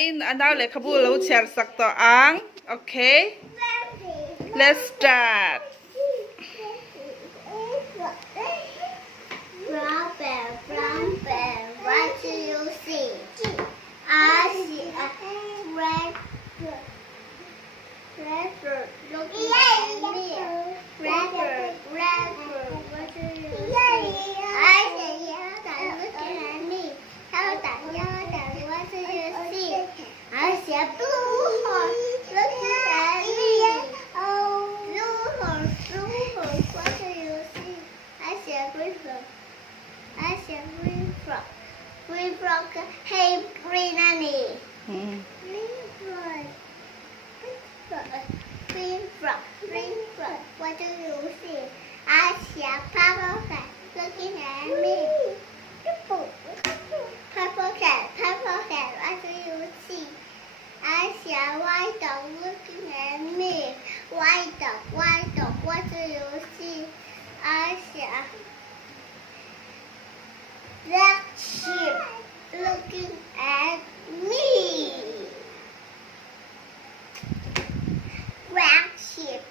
อันนั้นเลยขบูเราแชร์สักต่ออังโอเค let's start Brown bear, what do you see? I see a red bird looking at me. Red bird, what do you see? I see a yellow duck looking at me. Yellow duck, what do you see? I see a blue horse looking at me. Blue horse, what do you see? I see a green frog. I see a green frog. Green frog, hey, green Annie. Green frog. Green frog, what do you see? I see a purple cat looking at me. Purple cat, what do you see? I see a white dog looking at me. White dog, what do you see? I see a black sheep looking at me. Black sheep,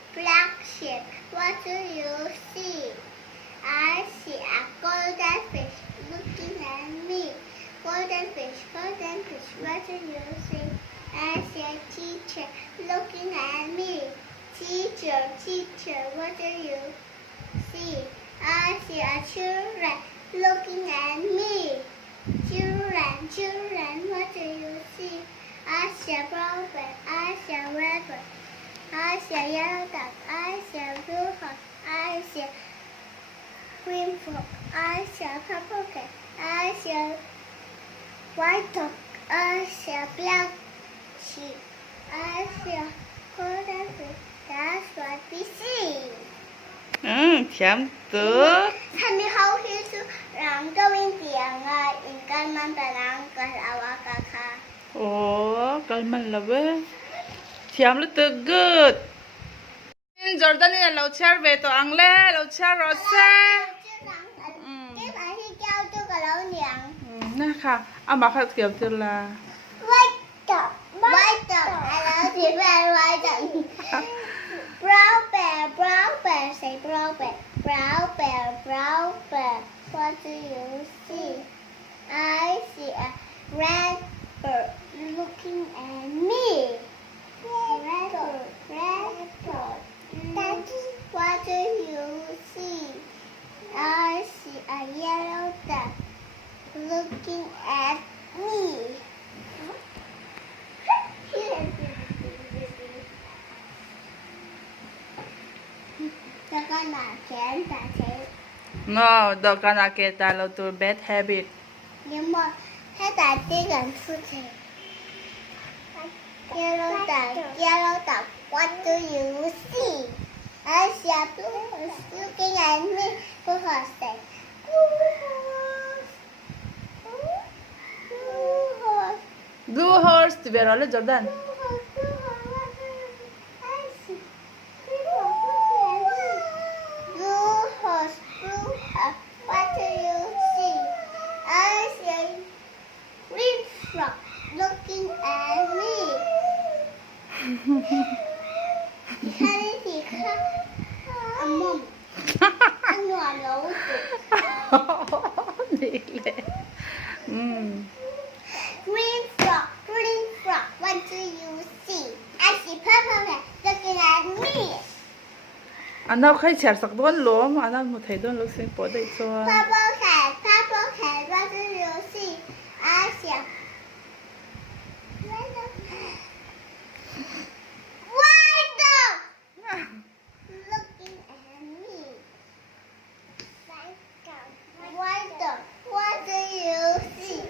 what do you see? I see a golden fish looking at me. Golden fish, what do you see? I see a teacher looking at me. Teacher, what do you see? I see a children looking at me. Children, what do you see? I see a brown bird, I see a red bird. I see a yellow duck, I see a blue horse, I see a green frog, I see a purple cat, I see a white dog, I see a black sheep, I see a golden fish. That's what we see. Chấm tốt. Thanh mi hậu hi su rang cơ vinh tiếng in can man ta rang cơ awa ka kha. Oh, kalman labe. Chấm là từ good. Jordan này lâu char về to ang le, lâu char rosa. Tiếp ai hi kêu tu ka lâu niang. Na kha, ama kha kiểu từ là. White dog. I love you very white dog. Brown bear, say brown bear. Brown bear, what do you see? I see a red bird looking at me. Red bird. What do you see? I see a yellow duck looking at me. No, đâu có là cái ta lâu từ bad habit. Nhưng mà thế tại tiên gần thu thể. Yellow duck, what do you see? I see a blue horse looking at me. Blue horse say, Blue horse, tu verras le Jordan. What do you see? I see a green frog looking at me. Hai thì khác. Mồm. Ăn ngọt nấu Đi lẹ. Green frog, what do you see? I see purple cat looking at me. Anh nào khai chả sắc đón lúa mà anh nào một thấy đón lúa sinh bỏ đây cho. Purple cat, what do you see? I see a white dog looking at me. White dog, what do you see?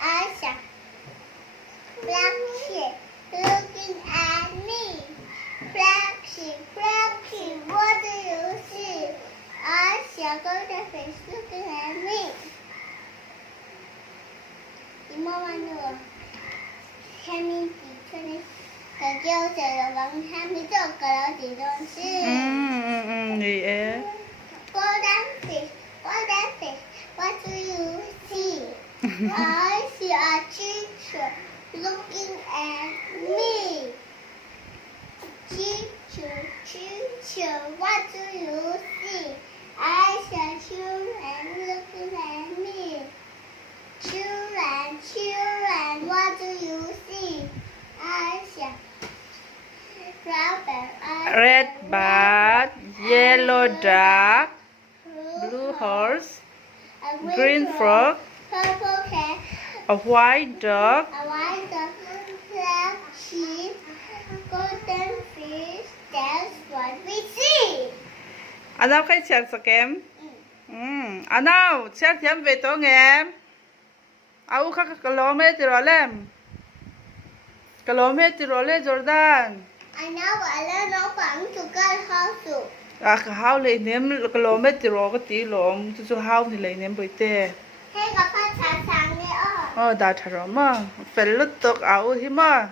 I see a black sheep looking at me. Black sheep, what do you see? I see a golden fish looking at me. Imamanu, Hammy, cái kêu sẽ là bằng Hammy cho cái đó thì đơn chứ. Yeah. Golden fish, what do you see? I see a teacher looking at me. Teacher, what do you see? I said, children looking at me. Children, what do you see? I said, rabbit. Red bird, yellow duck, blue horse, green frog, purple cat, a white dog, a white dog, black sheep, golden fish. That's what we see. anh nào khai chèn sạc em anh nào chèn thêm về tổ em áo khác cái lỗ mê thì rồi lên cái lỗ mê thì rồi lên Jordan Anh nói vậy là nó vẫn thuộc cái hao sụp. cái hao lấy ném cái lỗ mê thì rồi cái tí lỗ chú hao thì lấy ném bưởi tê Thế gặp phát sáng sáng đấy ơ. đã thở mà phải lướt tóc áo hi mà